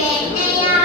Yeah.